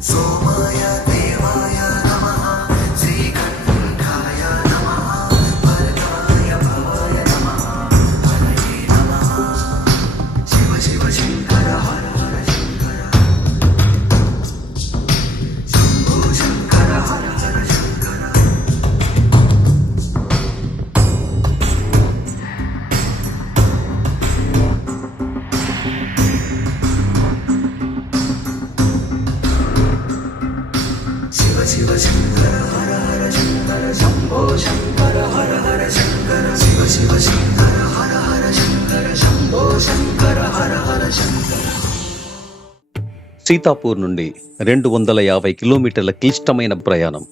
सोमाय देवाय नमः श्रीकण्ठाय नमः भरताय भवाय नमः हरये नमः शिव शिव शङ्कर हर हर शङ्कर शम्भो शङ्कर हर हर शङ्कर शिव शिव शङ्कर हर हर शङ्कर शम्भो शङ्कर हर हर शङ्कर शिव शिव शङ्कर हर हर शङ्कर शम्भो शङ्कर हर हर शङ्कर సీతాపూర్ నుండి 250 కిలోమీటర్ల క్లిష్టమైన ప్రయాణం.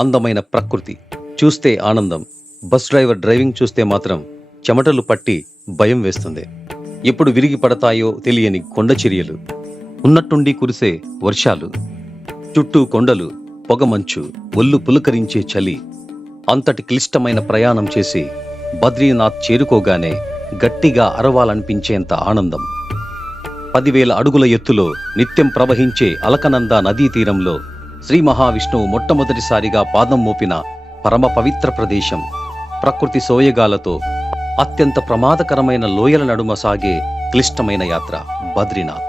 అందమైన ప్రకృతి చూస్తే ఆనందం. బస్ డ్రైవర్ డ్రైవింగ్ చూస్తే మాత్రం చెమటలు పట్టి భయం వేస్తుంది. ఎప్పుడు విరిగి పడతాయో తెలియని కొండ చర్యలు, ఉన్నట్టుండి కురిసే వర్షాలు, చుట్టూ కొండలు, పొగమంచు, ఒళ్ళు పులకరించే చలి. అంతటి క్లిష్టమైన ప్రయాణం చేసి బద్రీనాథ్ చేరుకోగానే గట్టిగా అరవాలనిపించేంత ఆనందం. 10,000 అడుగుల ఎత్తులో నిత్యం ప్రవహించే అలకనంద నదీ తీరంలో శ్రీ మహావిష్ణువు మొట్టమొదటిసారిగా పాదం మోపిన పరమ పవిత్ర ప్రదేశం. ప్రకృతి సోయగాలతో అత్యంత ప్రమాదకరమైన లోయల నడుమ సాగే క్లిష్టమైన యాత్ర బద్రీనాథ్.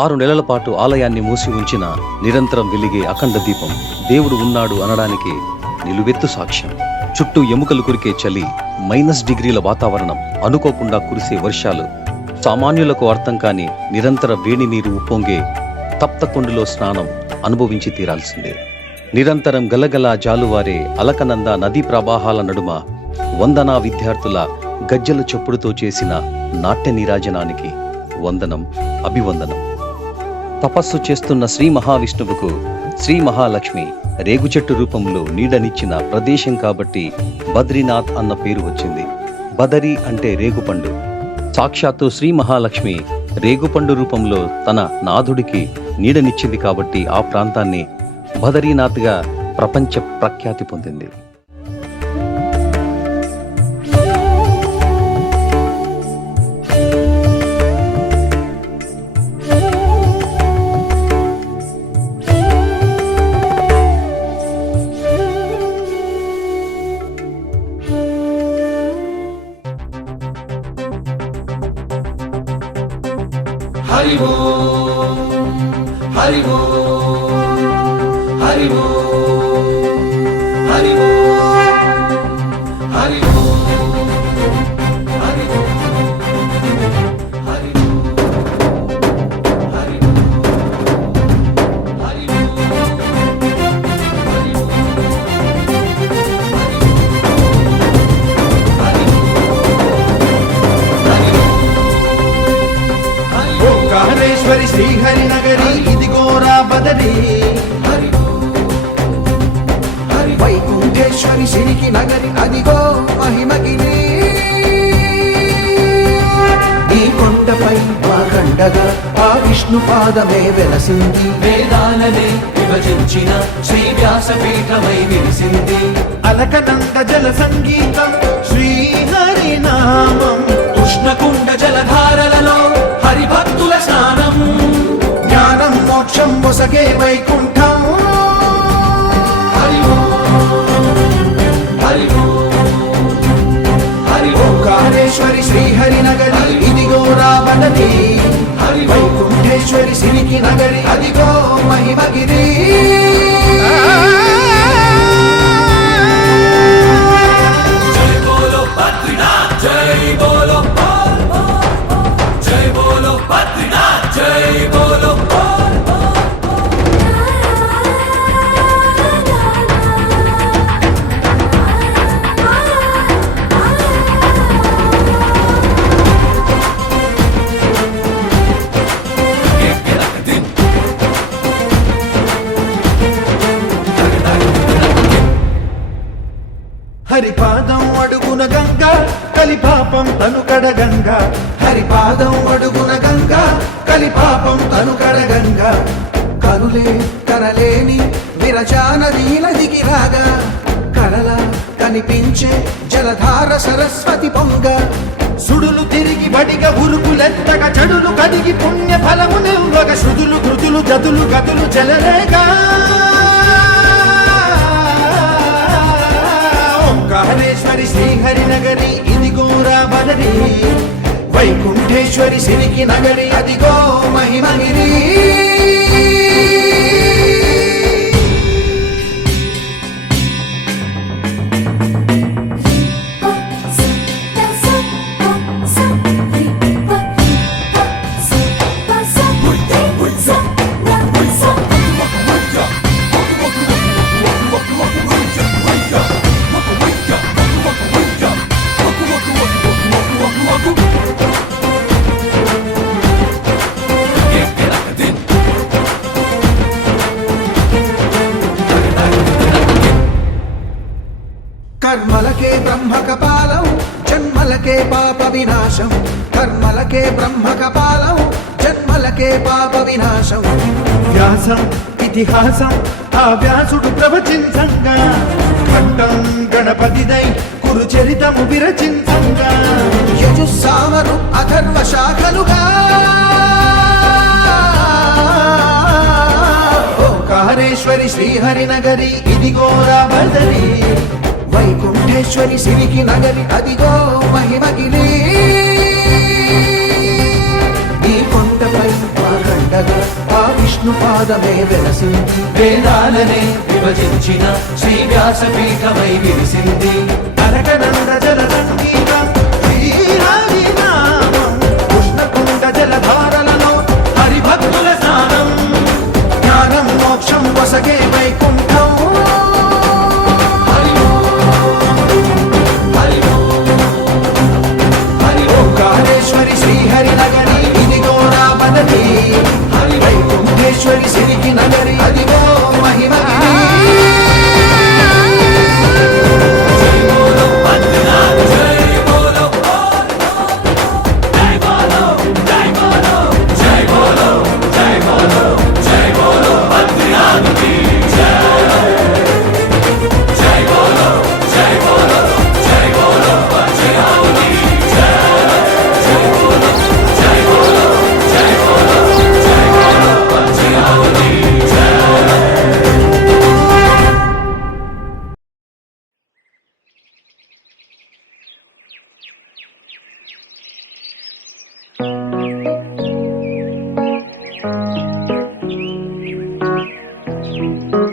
ఆరు నెలల పాటు ఆలయాన్ని మూసి ఉంచిన నిరంతరం వెలిగే అఖండ దీపం దేవుడు ఉన్నాడు అనడానికి నిలువెత్తు సాక్ష్యం. చుట్టూ ఎముకలు కురికే చలి, -డిగ్రీల వాతావరణం, అనుకోకుండా కురిసే వర్షాలు, సామాన్యులకు అర్థం కాని నిరంతర వేడి నీరు ఉప్పొంగే తప్తకుండిలో స్నానం అనుభవించి తీరాల్సిందే. నిరంతరం గలగలా జాలువారే అలకనంద నదీ ప్రవాహాల నడుమ వందనా విద్యార్థుల గజ్జల చప్పుడుతో చేసిన నాట్య నీరాజనానికి వందనం, అభివందనం. తపస్సు చేస్తున్న శ్రీ మహావిష్ణువుకు శ్రీ మహాలక్ష్మి రేగుచెట్టు రూపంలో నీడనిచ్చిన ప్రదేశం కాబట్టి బద్రీనాథ్ అన్న పేరు వచ్చింది. బదరి అంటే రేగుపండు. సాక్షాత్తు శ్రీ మహాలక్ష్మి రేగుపండు రూపంలో తన నాథుడికి నీడనిచ్చింది కాబట్టి ఆ ప్రాంతాన్ని బదరీనాథ్గా ప్రపంచ ప్రఖ్యాతి పొందింది. हरि ओम हरि ओम हरि ओम हरि ओम हरि ओम हरि ओम हरि ओम हरि ओम हरि ओम బదరి హరి హరి వైకుంఠేశ్వరి సిరికి నగరి అదిగో మహిమగిరి ఈ కొండపై మాకండగా ఆ విష్ణు పాదమే వెలసింది వేదాలనే విభజించిన శ్రీ వ్యాసపీఠమై విరిసింది అలకనంద జల సంగీతం శ్రీహరి నామం ఉష్ణకుండ జలధారలలో హరిభక్తుల స్నానం జ్ఞానం మోక్షం మొసగే వైకుంఠం హరి హరి హరి ఓంకారేశ్వరి శ్రీహరి నగరి ఇదిగో రావణది హరి వైకుంఠేశ్వరి సిరికి నగరి అదిగో మహిమగిరి జై బోలో బద్రీనాథ్ జై బోలో జై బోలో బద్రీనాథ్ జై బోలో హరిపాదం అడుగున గంగా కలిపాపం తనుకడ గంగా హరిపాదం అడుగున గంగా కలిపాపం తనుకడ గంగా కనులే కనలేని విరచానదీల దిగిరాగా కలల కనిపించే జలధార సరస్వతి పొంగ సుడులు తిరిగి బడిగా ఉరుకులెత్తగా చెడులు కడిగి పుణ్య ఫలము నిల్వగ శృతులు కృతులు జతులు గతులు చెలరేగా ఓంకారేశ్వరి శ్రీహరి నగరి ఇదిగో రాబదరి వైకుంఠేశ్వరి సిరికి నగరి అదిగో మహిమగిరి కర్మలకే బ్రహ్మ కపాలం జన్మలకే పాప వినాశం కర్మలకే బ్రహ్మ కపాలం జన్మలకే పాప వినాశం వ్యాసం ఇతిహాసం ఆ వ్యాసుడు ప్రవచించంగా ఖండం గణపతిదై కురు చరితము విరచించంగా యజుస్సామరు అథర్వ శాఖలుగా ఓంకారేశ్వరి శ్రీహరి నగరి ఇదిగో రాబదరి వైకుంఠేశ్వరి సిరికి నగరి అదిగో మహిమగిరి ఈ కొండపై మాకండగా ఆ విష్ణు పాదమే వెలసింది వేదాలనే విభజించిన శ్రీ వ్యాసపీఠమై విరిసింది అరకనంద జల సంగీతం శ్రీహరి నామం ఉష్ణకుండ జలధారలలో హరిభక్తుల స్నానం జ్ఞానం మోక్షం వసగే వైకుంఠం హరి హరి హరి ఓంకారేశ్వరి శ్రీహరి నగరి ఇదిగో రాబదరి హరి వైకుంఠేశ్వరి సిరికి నగరి అదిగో మహిమగిరి జై బోలో బద్రీనాథ్ జై బోలో జై బోలో జై బోలో జై బోలో జై బోలో జై బోలో బద్రీనాథ్ కి జై బోలో జై బోలో జై బోలో బద్రీనాథ్ కి జై బోలో జై బోలో జై బోలో జై బోలో బద్రీనాథ్ కి Thank you.